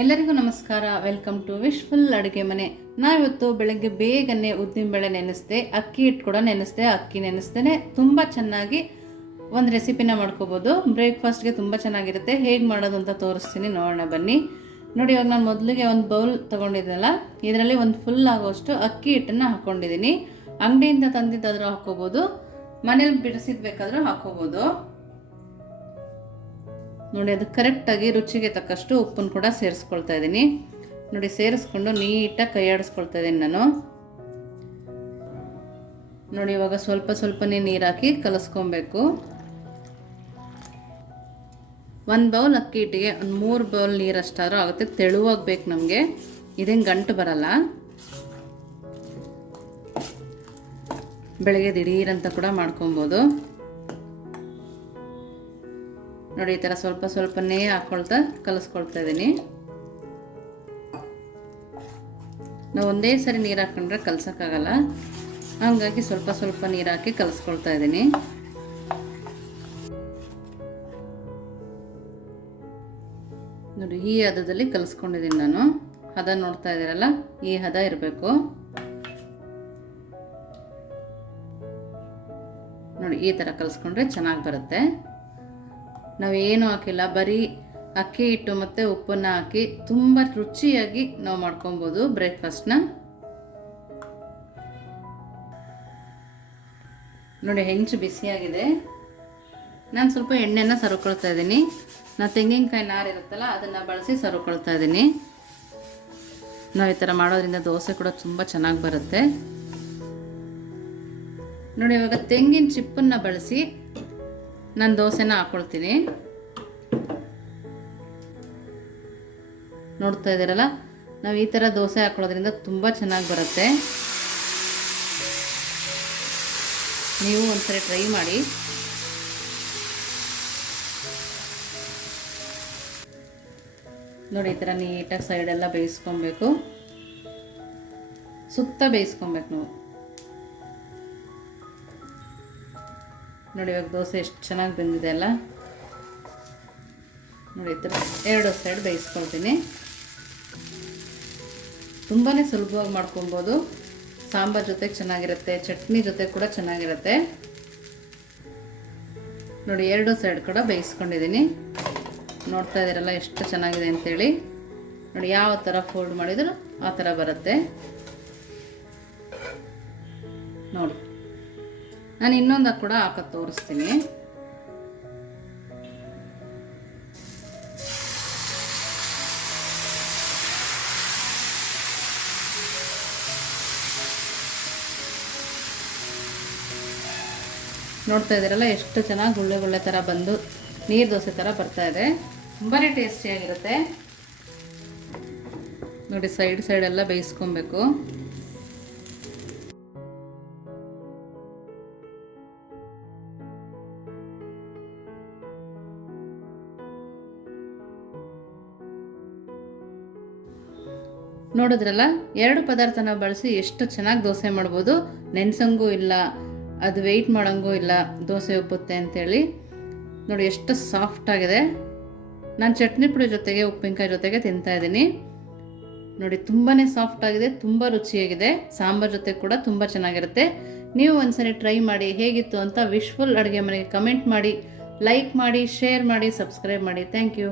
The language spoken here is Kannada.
ಎಲ್ಲರಿಗೂ ನಮಸ್ಕಾರ. ವೆಲ್ಕಮ್ ಟು ವಿಶ್ಫುಲ್ ಅಡುಗೆ ಮನೆ. ನಾವಿವತ್ತು ಬೆಳಗ್ಗೆ ಬೇಗನೆ ಉದ್ದಿನಬೇಳೆ ನೆನೆಸ್ದೆ, ಅಕ್ಕಿ ಹಿಟ್ಟು ಕೂಡ ನೆನೆಸ್ದೆ, ಅಕ್ಕಿ ನೆನೆಸ್ದೇ ತುಂಬ ಚೆನ್ನಾಗಿ ಒಂದು ರೆಸಿಪಿನ ಮಾಡ್ಕೋಬೋದು. ಬ್ರೇಕ್ಫಾಸ್ಟ್ಗೆ ತುಂಬ ಚೆನ್ನಾಗಿರುತ್ತೆ. ಹೇಗೆ ಮಾಡೋದು ಅಂತ ತೋರಿಸ್ತೀನಿ. ನೋಡೋಣ, ಬನ್ನಿ. ನೋಡಿ, ಇವಾಗ ನಾನು ಮೊದಲಿಗೆ ಒಂದು ಬೌಲ್ ತೊಗೊಂಡಿದ್ದೆನಲ್ಲ ಇದರಲ್ಲಿ ಒಂದು ಫುಲ್ ಆಗೋಷ್ಟು ಅಕ್ಕಿ ಹಿಟ್ಟನ್ನು ಹಾಕ್ಕೊಂಡಿದ್ದೀನಿ ಅಂಗಡಿಯಿಂದ ತಂದಿದ್ದಾದರೂ ಹಾಕ್ಕೋಬೋದು. ಮನೇಲಿ ಬಿಡಿಸಿದ್ಬೇಕಾದ್ರೂ ಹಾಕ್ಕೋಬೋದು. ನೋಡಿ, ಅದು ಕರೆಕ್ಟಾಗಿ ರುಚಿಗೆ ತಕ್ಕಷ್ಟು ಉಪ್ಪನ್ನು ಕೂಡ ಸೇರಿಸ್ಕೊಳ್ತಾ ಇದ್ದೀನಿ. ನೋಡಿ, ಸೇರಿಸ್ಕೊಂಡು ನೀಟಾಗಿ ಕೈ ಆಡಿಸ್ಕೊಳ್ತಾ ಇದ್ದೀನಿ ನಾನು. ನೋಡಿ, ಇವಾಗ ಸ್ವಲ್ಪ ಸ್ವಲ್ಪನೇ ನೀರು ಹಾಕಿ ಕಲಸ್ಕೊಬೇಕು. ಒಂದು ಬೌಲ್ ಅಕ್ಕಿ ಹಿಟ್ಟಿಗೆ, ಒಂದು ಮೂರು ಬೌಲ್ ನೀರು ಅಷ್ಟಾದ್ರೂ ಆಗುತ್ತೆ. ತೆಳುವಾಗಬೇಕು ನಮಗೆ. ಇದೇನು ಗಂಟು ಬರಲ್ಲ. ಬೆಳಗ್ಗೆ ದಿಢೀರಂತ ಕೂಡ ಮಾಡ್ಕೊಬೋದು. ನೋಡಿ, ಈ ಥರ ಸ್ವಲ್ಪ ಸ್ವಲ್ಪನೇ ಹಾಕ್ಕೊಳ್ತಾ ಕಲಿಸ್ಕೊಳ್ತಾ ಇದ್ದೀನಿ. ನಾವು ಒಂದೇ ಸರಿ ನೀರು ಹಾಕೊಂಡ್ರೆ ಕಲ್ಸೋಕ್ಕಾಗಲ್ಲ. ಹಾಗಾಗಿ ಸ್ವಲ್ಪ ಸ್ವಲ್ಪ ನೀರು ಹಾಕಿ ಕಲಿಸ್ಕೊಳ್ತಾ ಇದ್ದೀನಿ. ನೋಡಿ, ಈ ಹದದಲ್ಲಿ ಕಲಿಸ್ಕೊಂಡಿದ್ದೀನಿ ನಾನು. ಹದ ನೋಡ್ತಾ ಇದ್ದೀರಲ್ಲ, ಈ ಹದ ಇರಬೇಕು. ನೋಡಿ, ಈ ಥರ ಕಲಿಸ್ಕೊಂಡ್ರೆ ಚೆನ್ನಾಗಿ ಬರುತ್ತೆ. ನಾವೇನು ಹಾಕಿಲ್ಲ. ಬರೀ ಅಕ್ಕಿ ಹಿಟ್ಟು ಮತ್ತು ಉಪ್ಪನ್ನು ಹಾಕಿ ತುಂಬ ರುಚಿಯಾಗಿ ನಾವು ಮಾಡ್ಕೊಬೋದು ಬ್ರೇಕ್ಫಾಸ್ಟ್ನ ನೋಡಿ, ಹೆಂಚು ಬಿಸಿಯಾಗಿದೆ. ನಾನು ಸ್ವಲ್ಪ ಎಣ್ಣೆನ ಸರ್ಕೊಳ್ತಾ ಇದ್ದೀನಿ. ನಾನು ತೆಂಗಿನಕಾಯಿ ನಾರು ಇರುತ್ತಲ್ಲ, ಅದನ್ನು ಬಳಸಿ ಸರ್ಕೊಳ್ತಾ ಇದ್ದೀನಿ. ನಾವು ಈ ಥರ ಮಾಡೋದ್ರಿಂದ ದೋಸೆ ಕೂಡ ತುಂಬ ಚೆನ್ನಾಗಿ ಬರುತ್ತೆ. ನೋಡಿ, ಇವಾಗ ತೆಂಗಿನ ಚಿಪ್ಪನ್ನು ಬಳಸಿ ನಾನು ದೋಸೆನ ಹಾಕ್ಕೊಳ್ತೀನಿ ನೋಡ್ತಾ ಇದ್ದೀರಲ್ಲ? ನಾವು ಈ ಥರ ದೋಸೆ ಹಾಕೊಳ್ಳೋದ್ರಿಂದ ತುಂಬ ಚೆನ್ನಾಗಿ ಬರುತ್ತೆ. ನೀವು ಒಂದ್ಸರಿ ಟ್ರೈ ಮಾಡಿ. ನೋಡಿ, ಈ ಥರ ನೀಟಾಗಿ ಸೈಡೆಲ್ಲ ಬೇಯಿಸ್ಕೊಬೇಕು. ಸುತ್ತ ಬೇಯಿಸ್ಕೊಬೇಕು ನಾವು. ನೋಡಿ, ಇವಾಗ ದೋಸೆ ಎಷ್ಟು ಚೆನ್ನಾಗಿ ಬೆಂದಿದೆ ಅಲ್ಲ? ನೋಡಿ ಥರ ಎರಡು ಸೈಡ್ ಬೇಯಿಸ್ಕೊಳ್ತೀನಿ. ತುಂಬಾ ಸುಲಭವಾಗಿ ಮಾಡ್ಕೊಬೋದು. ಸಾಂಬಾರ್ ಜೊತೆಗೆ ಚೆನ್ನಾಗಿರುತ್ತೆ, ಚಟ್ನಿ ಜೊತೆ ಕೂಡ ಚೆನ್ನಾಗಿರುತ್ತೆ. ನೋಡಿ, ಎರಡು ಸೈಡ್ ಕೂಡ ಬೇಯಿಸ್ಕೊಂಡಿದ್ದೀನಿ. ನೋಡ್ತಾ ಇದ್ದೀರಲ್ಲ, ಎಷ್ಟು ಚೆನ್ನಾಗಿದೆ ಅಂತೇಳಿ. ನೋಡಿ, ಯಾವ ಥರ ಫೋಲ್ಡ್ ಮಾಡಿದ್ರು ಆ ಥರ ಬರುತ್ತೆ. ನೋಡಿ. ನಾನು ಇನ್ನೊಂದು ಕೂಡ ಹಾಕೋದು ತೋರಿಸ್ತೀನಿ. ನೋಡ್ತಾ ಇದ್ದೀರಲ್ಲ, ಎಷ್ಟು ಚೆನ್ನಾಗಿ ಗುಳ್ಳೆ ಗುಳ್ಳೆ ಥರ ಬಂದು ನೀರು ದೋಸೆ ಥರ ಬರ್ತಾ ಇದೆ. ತುಂಬಾ ಟೇಸ್ಟಿಯಾಗಿರುತ್ತೆ ನೋಡಿ, ಸೈಡ್ ಸೈಡೆಲ್ಲ ಬೇಯಿಸ್ಕೊಬೇಕು. ನೋಡಿದ್ರಲ್ಲ? ಎರಡು ಪದಾರ್ಥನ ಬಳಸಿ ಎಷ್ಟು ಚೆನ್ನಾಗಿ ದೋಸೆ ಮಾಡ್ಬೋದು. ನೆನ್ಸಂಗೂ ಇಲ್ಲ, ಅದು ವೆಯ್ಟ್ ಮಾಡೋಂಗೂ ಇಲ್ಲ, ದೋಸೆ ಉಪ್ಪುತ್ತೆ ಅಂತೇಳಿ. ನೋಡಿ, ಎಷ್ಟು ಸಾಫ್ಟ್ ಆಗಿದೆ. ನಾನು ಚಟ್ನಿ ಪುಡಿ ಜೊತೆಗೆ, ಉಪ್ಪಿನಕಾಯಿ ಜೊತೆಗೆ ತಿಂತಾ ಇದ್ದೀನಿ. ನೋಡಿ ತುಂಬಾ ಸಾಫ್ಟ್ ಆಗಿದೆ, ತುಂಬ ರುಚಿಯಾಗಿದೆ. ಸಾಂಬಾರ್ ಜೊತೆ ಕೂಡ ತುಂಬ ಚೆನ್ನಾಗಿರುತ್ತೆ. ನೀವು ಒಂದ್ಸರಿ ಟ್ರೈ ಮಾಡಿ ಹೇಗಿತ್ತು ಅಂತ ವಿಶ್ಫುಲ್ ಅಡುಗೆ ಮನೆಗೆ ಕಮೆಂಟ್ ಮಾಡಿ ಲೈಕ್ ಮಾಡಿ ಶೇರ್ ಮಾಡಿ ಸಬ್ಸ್ಕ್ರೈಬ್ ಮಾಡಿ. Thank you